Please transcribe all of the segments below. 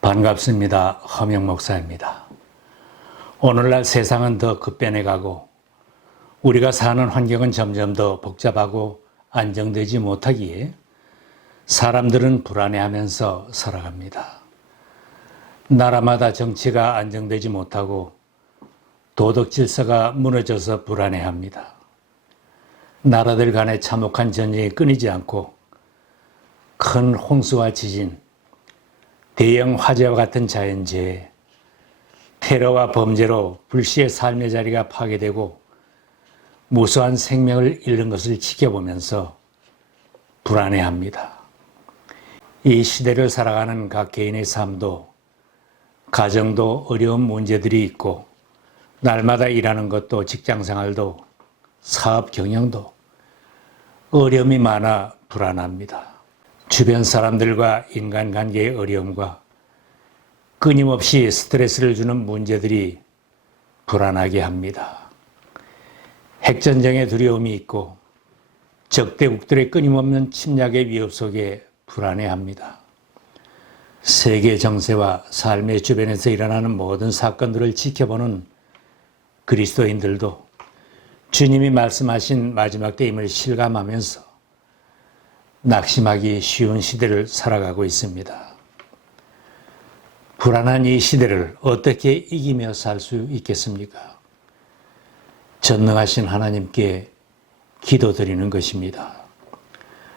반갑습니다. 허명 목사입니다. 오늘날 세상은 더 급변해가고 우리가 사는 환경은 점점 더 복잡하고 안정되지 못하기에 사람들은 불안해하면서 살아갑니다. 나라마다 정치가 안정되지 못하고 도덕 질서가 무너져서 불안해합니다. 나라들 간의 참혹한 전쟁이 끊이지 않고 큰 홍수와 지진, 대형 화재와 같은 자연재해, 테러와 범죄로 불시의 삶의 자리가 파괴되고 무수한 생명을 잃는 것을 지켜보면서 불안해합니다. 이 시대를 살아가는 각 개인의 삶도, 가정도 어려운 문제들이 있고 날마다 일하는 것도 직장생활도 사업 경영도 어려움이 많아 불안합니다. 주변 사람들과 인간관계의 어려움과 끊임없이 스트레스를 주는 문제들이 불안하게 합니다. 핵전쟁의 두려움이 있고 적대국들의 끊임없는 침략의 위협 속에 불안해합니다. 세계 정세와 삶의 주변에서 일어나는 모든 사건들을 지켜보는 그리스도인들도 주님이 말씀하신 마지막 때임을 실감하면서 낙심하기 쉬운 시대를 살아가고 있습니다. 불안한 이 시대를 어떻게 이기며 살 수 있겠습니까? 전능하신 하나님께 기도드리는 것입니다.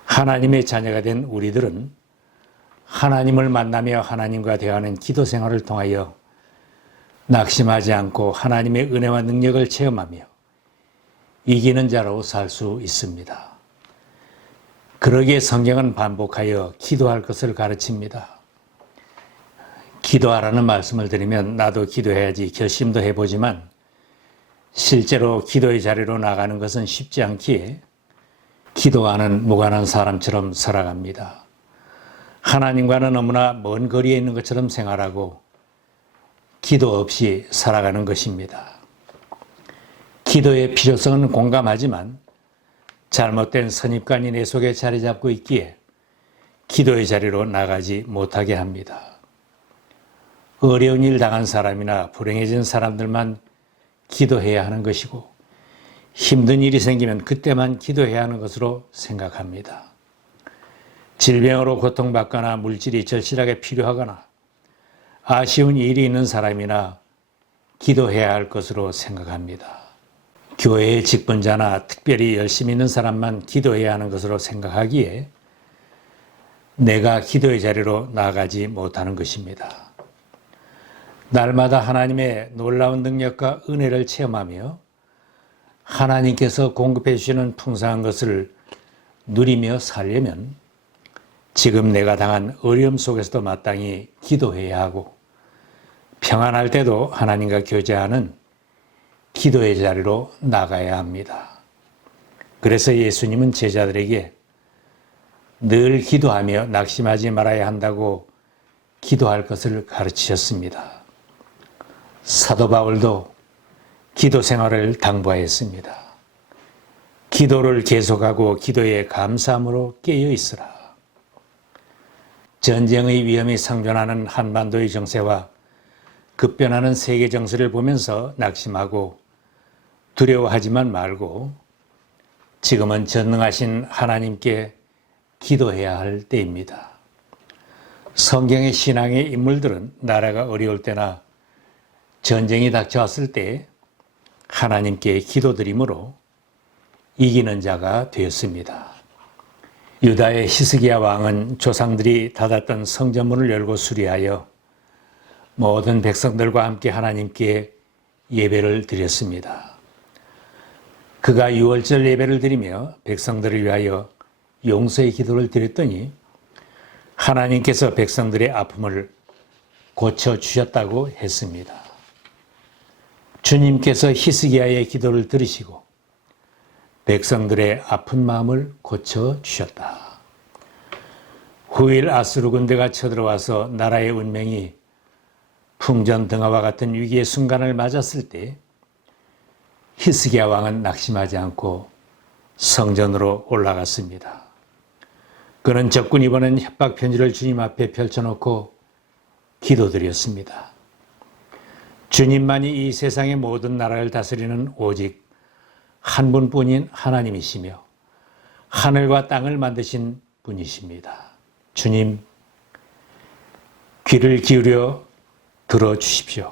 하나님의 자녀가 된 우리들은 하나님을 만나며 하나님과 대화하는 기도 생활을 통하여 낙심하지 않고 하나님의 은혜와 능력을 체험하며 이기는 자로 살 수 있습니다. 그러기에 성경은 반복하여 기도할 것을 가르칩니다. 기도하라는 말씀을 드리면 나도 기도해야지 결심도 해보지만 실제로 기도의 자리로 나가는 것은 쉽지 않기에 기도하는 무관한 사람처럼 살아갑니다. 하나님과는 너무나 먼 거리에 있는 것처럼 생활하고 기도 없이 살아가는 것입니다. 기도의 필요성은 공감하지만 잘못된 선입관이 내 속에 자리 잡고 있기에 기도의 자리로 나가지 못하게 합니다. 어려운 일 당한 사람이나 불행해진 사람들만 기도해야 하는 것이고 힘든 일이 생기면 그때만 기도해야 하는 것으로 생각합니다. 질병으로 고통받거나 물질이 절실하게 필요하거나 아쉬운 일이 있는 사람이나 기도해야 할 것으로 생각합니다. 교회의 직분자나 특별히 열심히 있는 사람만 기도해야 하는 것으로 생각하기에 내가 기도의 자리로 나가지 못하는 것입니다. 날마다 하나님의 놀라운 능력과 은혜를 체험하며 하나님께서 공급해 주시는 풍성한 것을 누리며 살려면 지금 내가 당한 어려움 속에서도 마땅히 기도해야 하고 평안할 때도 하나님과 교제하는 기도의 자리로 나가야 합니다. 그래서 예수님은 제자들에게 늘 기도하며 낙심하지 말아야 한다고 기도할 것을 가르치셨습니다. 사도 바울도 기도 생활을 당부하였습니다. 기도를 계속하고 기도에 감사함으로 깨어 있으라. 전쟁의 위험이 상존하는 한반도의 정세와 급변하는 세계 정세를 보면서 낙심하고 두려워하지만 말고 지금은 전능하신 하나님께 기도해야 할 때입니다. 성경의 신앙의 인물들은 나라가 어려울 때나 전쟁이 닥쳐왔을 때 하나님께 기도드림으로 이기는 자가 되었습니다. 유다의 히스기야 왕은 조상들이 닫았던 성전문을 열고 수리하여 모든 백성들과 함께 하나님께 예배를 드렸습니다. 그가 유월절 예배를 드리며 백성들을 위하여 용서의 기도를 드렸더니 하나님께서 백성들의 아픔을 고쳐주셨다고 했습니다. 주님께서 히스기야의 기도를 들으시고 백성들의 아픈 마음을 고쳐주셨다. 후일 아수르 군대가 쳐들어와서 나라의 운명이 풍전등화와 같은 위기의 순간을 맞았을 때 히스기야 왕은 낙심하지 않고 성전으로 올라갔습니다. 그는 적군이 보낸 협박 편지를 주님 앞에 펼쳐놓고 기도드렸습니다. 주님만이 이 세상의 모든 나라를 다스리는 오직 한 분뿐인 하나님이시며 하늘과 땅을 만드신 분이십니다. 주님, 귀를 기울여 들어주십시오.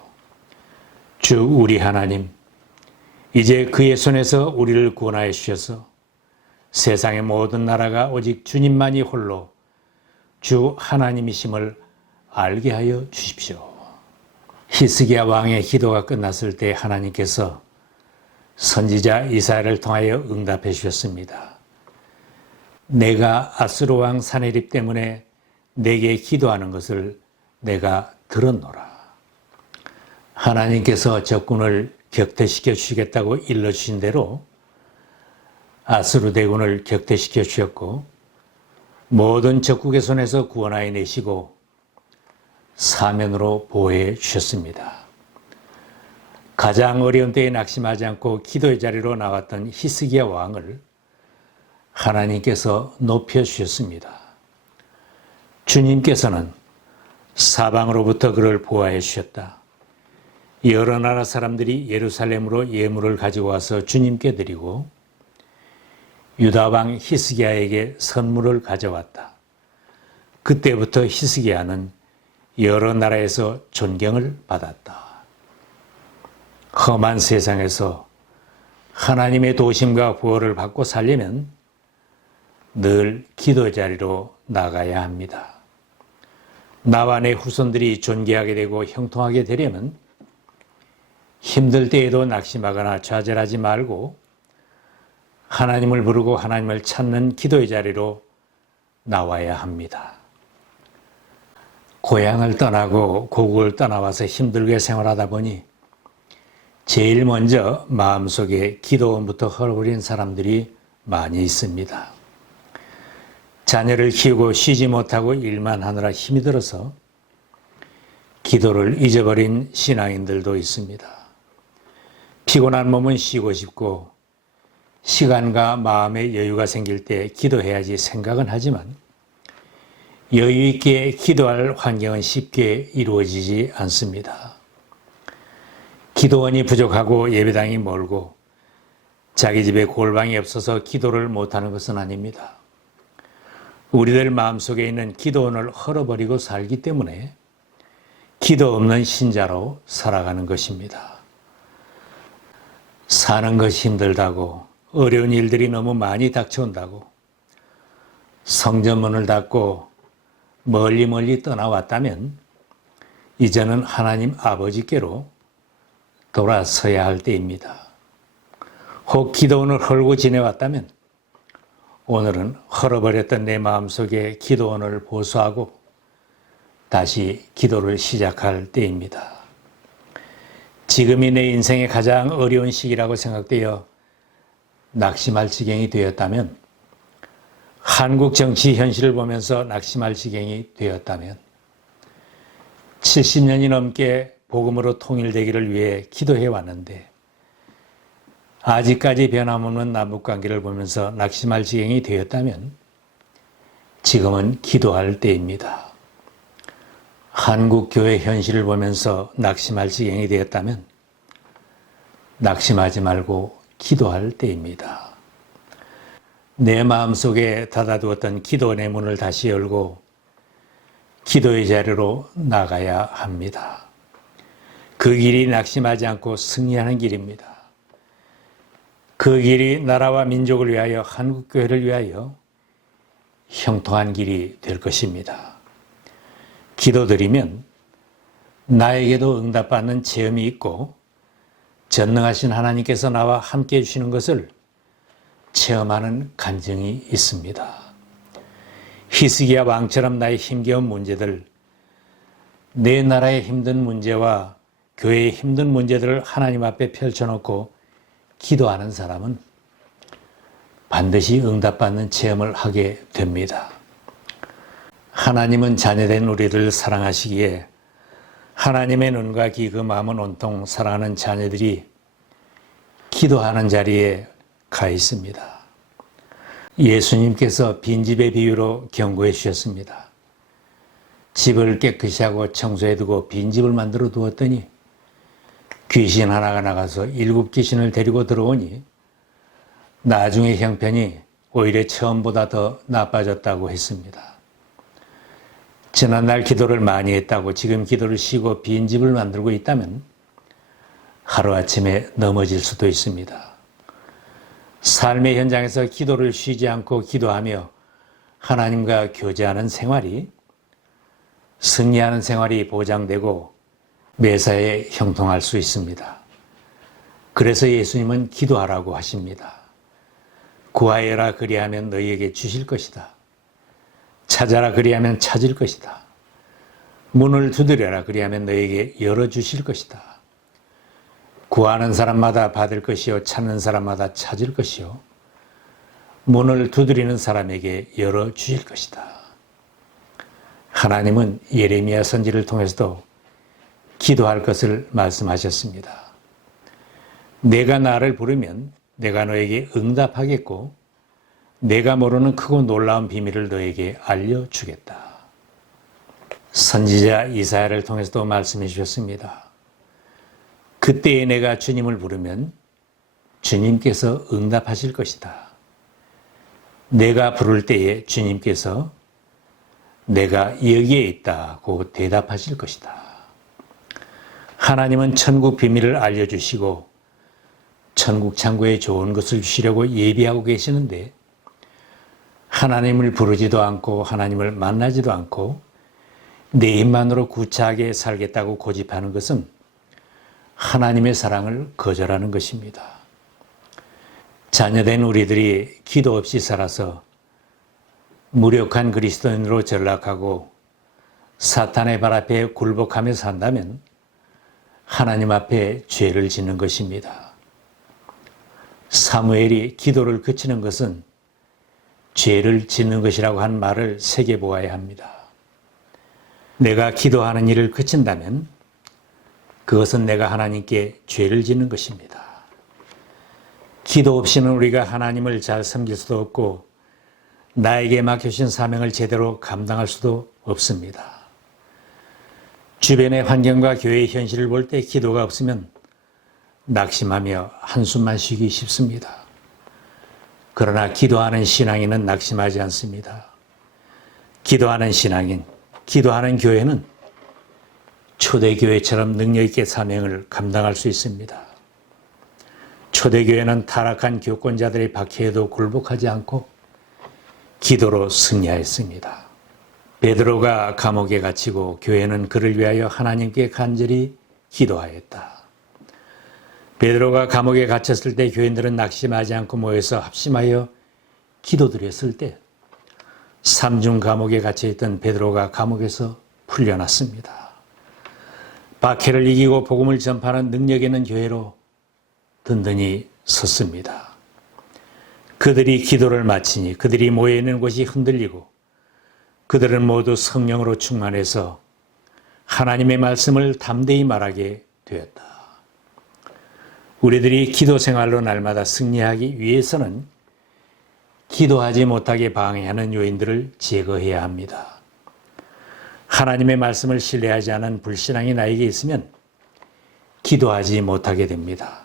주 우리 하나님, 이제 그의 손에서 우리를 구원하여 주셔서 세상의 모든 나라가 오직 주님만이 홀로 주 하나님이심을 알게 하여 주십시오. 히스기야 왕의 기도가 끝났을 때 하나님께서 선지자 이사야를 통하여 응답해 주셨습니다. 내가 아스로 왕 사네립 때문에 내게 기도하는 것을 내가 들었노라. 하나님께서 적군을 격퇴시켜 주시겠다고 일러주신 대로 아스루 대군을 격퇴시켜 주셨고 모든 적국의 손에서 구원하여 내시고 사면으로 보호해 주셨습니다. 가장 어려운 때에 낙심하지 않고 기도의 자리로 나왔던 히스기야 왕을 하나님께서 높여주셨습니다. 주님께서는 사방으로부터 그를 보호해 주셨다. 여러 나라 사람들이 예루살렘으로 예물을 가지고 와서 주님께 드리고 유다 왕 히스기야에게 선물을 가져왔다. 그때부터 히스기야는 여러 나라에서 존경을 받았다. 험한 세상에서 하나님의 도심과 보호를 받고 살려면 늘 기도 자리로 나가야 합니다. 나와 내 후손들이 존귀하게 되고 형통하게 되려면 힘들 때에도 낙심하거나 좌절하지 말고 하나님을 부르고 하나님을 찾는 기도의 자리로 나와야 합니다. 고향을 떠나고 고국을 떠나와서 힘들게 생활하다 보니 제일 먼저 마음속에 기도원부터 헐어버린 사람들이 많이 있습니다. 자녀를 키우고 쉬지 못하고 일만 하느라 힘이 들어서 기도를 잊어버린 신앙인들도 있습니다. 피곤한 몸은 쉬고 싶고 시간과 마음의 여유가 생길 때 기도해야지 생각은 하지만 여유 있게 기도할 환경은 쉽게 이루어지지 않습니다. 기도원이 부족하고 예배당이 멀고 자기 집에 골방이 없어서 기도를 못하는 것은 아닙니다. 우리들 마음속에 있는 기도원을 헐어버리고 살기 때문에 기도 없는 신자로 살아가는 것입니다. 사는 것이 힘들다고 어려운 일들이 너무 많이 닥쳐온다고 성전문을 닫고 멀리 떠나왔다면 이제는 하나님 아버지께로 돌아서야 할 때입니다. 혹 기도원을 헐고 지내왔다면 오늘은 헐어버렸던 내 마음속에 기도원을 보수하고 다시 기도를 시작할 때입니다. 지금이 내 인생의 가장 어려운 시기라고 생각되어 낙심할 지경이 되었다면, 한국 정치 현실을 보면서 낙심할 지경이 되었다면, 70년이 넘게 복음으로 통일되기를 위해 기도해 왔는데 아직까지 변함없는 남북관계를 보면서 낙심할 지경이 되었다면 지금은 기도할 때입니다. 한국교회 현실을 보면서 낙심할 지경이 되었다면 낙심하지 말고 기도할 때입니다. 내 마음속에 닫아두었던 기도의 문을 다시 열고 기도의 자리로 나가야 합니다. 그 길이 낙심하지 않고 승리하는 길입니다. 그 길이 나라와 민족을 위하여 한국교회를 위하여 형통한 길이 될 것입니다. 기도드리면 나에게도 응답받는 체험이 있고 전능하신 하나님께서 나와 함께 해주시는 것을 체험하는 간증이 있습니다. 히스기야 왕처럼 나의 힘겨운 문제들, 내 나라의 힘든 문제와 교회의 힘든 문제들을 하나님 앞에 펼쳐놓고 기도하는 사람은 반드시 응답받는 체험을 하게 됩니다. 하나님은 자녀된 우리를 사랑하시기에 하나님의 눈과 귀 그 마음은 온통 사랑하는 자녀들이 기도하는 자리에 가 있습니다. 예수님께서 빈집의 비유로 경고해 주셨습니다. 집을 깨끗이 하고 청소해두고 빈집을 만들어 두었더니 귀신 하나가 나가서 7 귀신을 데리고 들어오니 나중에 형편이 오히려 처음보다 더 나빠졌다고 했습니다. 지난날 기도를 많이 했다고 지금 기도를 쉬고 빈집을 만들고 있다면 하루아침에 넘어질 수도 있습니다. 삶의 현장에서 기도를 쉬지 않고 기도하며 하나님과 교제하는 생활이 승리하는 생활이 보장되고 매사에 형통할 수 있습니다. 그래서 예수님은 기도하라고 하십니다. 구하여라 그리하면 너희에게 주실 것이다. 찾아라 그리하면 찾을 것이다. 문을 두드려라 그리하면 너희에게 열어주실 것이다. 구하는 사람마다 받을 것이요 찾는 사람마다 찾을 것이요 문을 두드리는 사람에게 열어주실 것이다. 하나님은 예레미야 선지를 통해서도 기도할 것을 말씀하셨습니다. 내가 나를 부르면 내가 너에게 응답하겠고 내가 모르는 크고 놀라운 비밀을 너에게 알려주겠다. 선지자 이사야를 통해서도 말씀해 주셨습니다. 그때에 내가 주님을 부르면 주님께서 응답하실 것이다. 내가 부를 때에 주님께서 내가 여기에 있다고 대답하실 것이다. 하나님은 천국 비밀을 알려주시고 천국 창고에 좋은 것을 주시려고 예비하고 계시는데 하나님을 부르지도 않고 하나님을 만나지도 않고 내 힘만으로 구차하게 살겠다고 고집하는 것은 하나님의 사랑을 거절하는 것입니다. 자녀된 우리들이 기도 없이 살아서 무력한 그리스도인으로 전락하고 사탄의 발 앞에 굴복하며 산다면 하나님 앞에 죄를 짓는 것입니다. 사무엘이 기도를 그치는 것은 죄를 짓는 것이라고 한 말을 새겨보아야 합니다. 내가 기도하는 일을 그친다면 그것은 내가 하나님께 죄를 짓는 것입니다. 기도 없이는 우리가 하나님을 잘 섬길 수도 없고 나에게 맡겨주신 사명을 제대로 감당할 수도 없습니다. 주변의 환경과 교회의 현실을 볼 때 기도가 없으면 낙심하며 한숨만 쉬기 쉽습니다. 그러나 기도하는 신앙인은 낙심하지 않습니다. 기도하는 신앙인, 기도하는 교회는 초대교회처럼 능력있게 사명을 감당할 수 있습니다. 초대교회는 타락한 교권자들의 박해에도 굴복하지 않고 기도로 승리하였습니다. 베드로가 감옥에 갇히고 교회는 그를 위하여 하나님께 간절히 기도하였다. 베드로가 감옥에 갇혔을 때 교인들은 낙심하지 않고 모여서 합심하여 기도드렸을 때 삼중 감옥에 갇혀있던 베드로가 감옥에서 풀려났습니다. 박해를 이기고 복음을 전파하는 능력 있는 교회로 든든히 섰습니다. 그들이 기도를 마치니 그들이 모여있는 곳이 흔들리고 그들은 모두 성령으로 충만해서 하나님의 말씀을 담대히 말하게 되었다. 우리들이 기도 생활로 날마다 승리하기 위해서는 기도하지 못하게 방해하는 요인들을 제거해야 합니다. 하나님의 말씀을 신뢰하지 않은 불신앙이 나에게 있으면 기도하지 못하게 됩니다.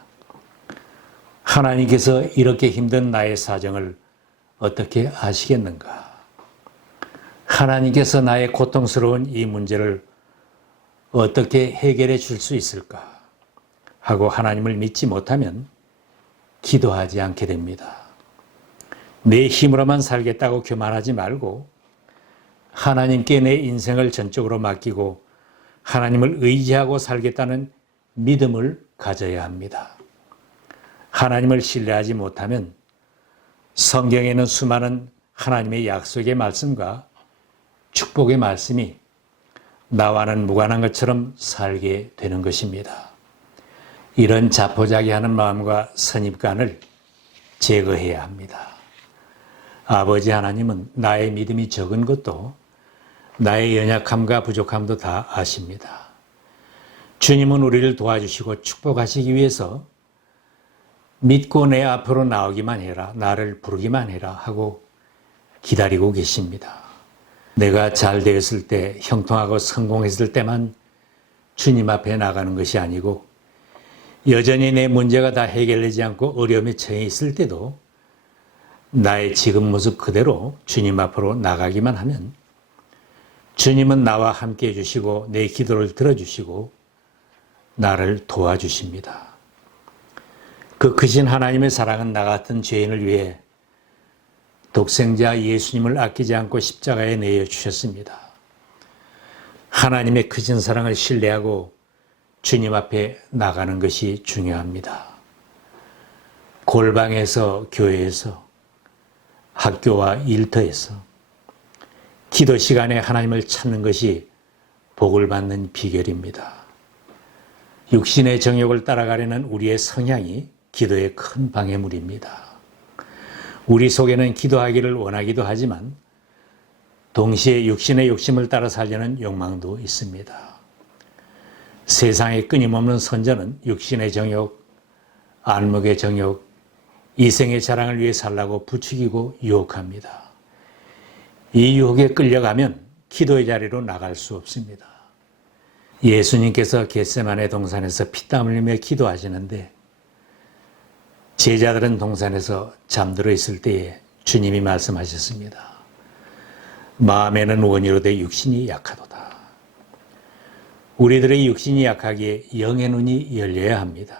하나님께서 이렇게 힘든 나의 사정을 어떻게 아시겠는가? 하나님께서 나의 고통스러운 이 문제를 어떻게 해결해 줄 수 있을까? 하고 하나님을 믿지 못하면 기도하지 않게 됩니다. 내 힘으로만 살겠다고 교만하지 말고 하나님께 내 인생을 전적으로 맡기고 하나님을 의지하고 살겠다는 믿음을 가져야 합니다. 하나님을 신뢰하지 못하면 성경에는 수많은 하나님의 약속의 말씀과 축복의 말씀이 나와는 무관한 것처럼 살게 되는 것입니다. 이런 자포자기하는 마음과 선입관을 제거해야 합니다. 아버지 하나님은 나의 믿음이 적은 것도 나의 연약함과 부족함도 다 아십니다. 주님은 우리를 도와주시고 축복하시기 위해서 믿고 내 앞으로 나오기만 해라, 나를 부르기만 해라 하고 기다리고 계십니다. 내가 잘 되었을 때, 형통하고 성공했을 때만 주님 앞에 나가는 것이 아니고 여전히 내 문제가 다 해결되지 않고 어려움에 처해 있을 때도 나의 지금 모습 그대로 주님 앞으로 나가기만 하면 주님은 나와 함께 해주시고 내 기도를 들어주시고 나를 도와주십니다. 그 크신 하나님의 사랑은 나 같은 죄인을 위해 독생자 예수님을 아끼지 않고 십자가에 내어주셨습니다. 하나님의 크신 사랑을 신뢰하고 주님 앞에 나가는 것이 중요합니다. 골방에서, 교회에서, 학교와 일터에서 기도 시간에 하나님을 찾는 것이 복을 받는 비결입니다. 육신의 정욕을 따라가려는 우리의 성향이 기도의 큰 방해물입니다. 우리 속에는 기도하기를 원하기도 하지만 동시에 육신의 욕심을 따라 살려는 욕망도 있습니다. 세상의 끊임없는 선전은 육신의 정욕, 안목의 정욕, 이생의 자랑을 위해 살라고 부추기고 유혹합니다. 이 유혹에 끌려가면 기도의 자리로 나갈 수 없습니다. 예수님께서 겟세마네 동산에서 피땀 흘리며 기도하시는데 제자들은 동산에서 잠들어 있을 때에 주님이 말씀하셨습니다. 마음에는 원이로되 육신이 약하도다. 우리들의 육신이 약하기에 영의 눈이 열려야 합니다.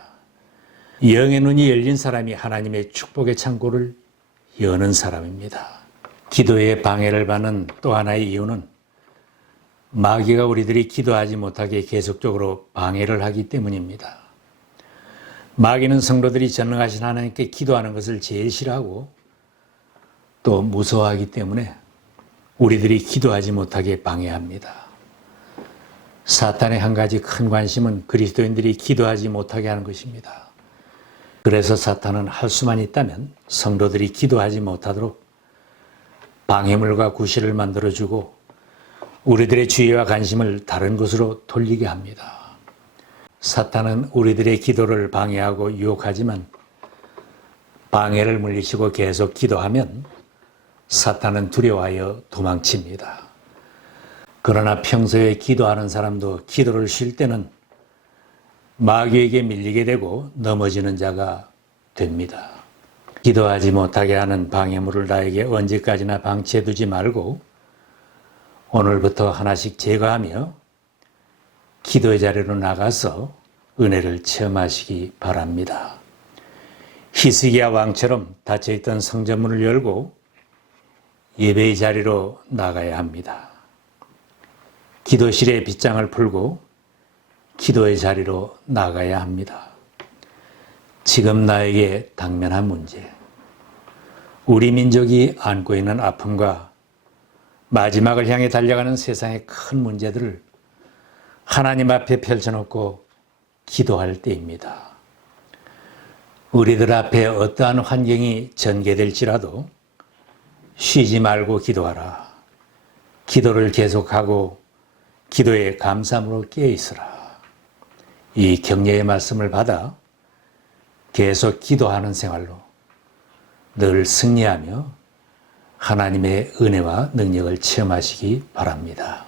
영의 눈이 열린 사람이 하나님의 축복의 창고를 여는 사람입니다. 기도에 방해를 받는 또 하나의 이유는 마귀가 우리들이 기도하지 못하게 계속적으로 방해를 하기 때문입니다. 마귀는 성도들이 전능하신 하나님께 기도하는 것을 제일 싫어하고 또 무서워하기 때문에 우리들이 기도하지 못하게 방해합니다. 사탄의 한 가지 큰 관심은 그리스도인들이 기도하지 못하게 하는 것입니다. 그래서 사탄은 할 수만 있다면 성도들이 기도하지 못하도록 방해물과 구실을 만들어주고 우리들의 주의와 관심을 다른 곳으로 돌리게 합니다. 사탄은 우리들의 기도를 방해하고 유혹하지만 방해를 물리치고 계속 기도하면 사탄은 두려워하여 도망칩니다. 그러나 평소에 기도하는 사람도 기도를 쉴 때는 마귀에게 밀리게 되고 넘어지는 자가 됩니다. 기도하지 못하게 하는 방해물을 나에게 언제까지나 방치해두지 말고 오늘부터 하나씩 제거하며 기도의 자리로 나가서 은혜를 체험하시기 바랍니다. 히스기야 왕처럼 닫혀있던 성전문을 열고 예배의 자리로 나가야 합니다. 기도실의 빗장을 풀고 기도의 자리로 나가야 합니다. 지금 나에게 당면한 문제, 우리 민족이 안고 있는 아픔과 마지막을 향해 달려가는 세상의 큰 문제들을 하나님 앞에 펼쳐놓고 기도할 때입니다. 우리들 앞에 어떠한 환경이 전개될지라도 쉬지 말고 기도하라. 기도를 계속하고 기도에 감사함으로 깨어있으라. 이 격려의 말씀을 받아 계속 기도하는 생활로 늘 승리하며 하나님의 은혜와 능력을 체험하시기 바랍니다.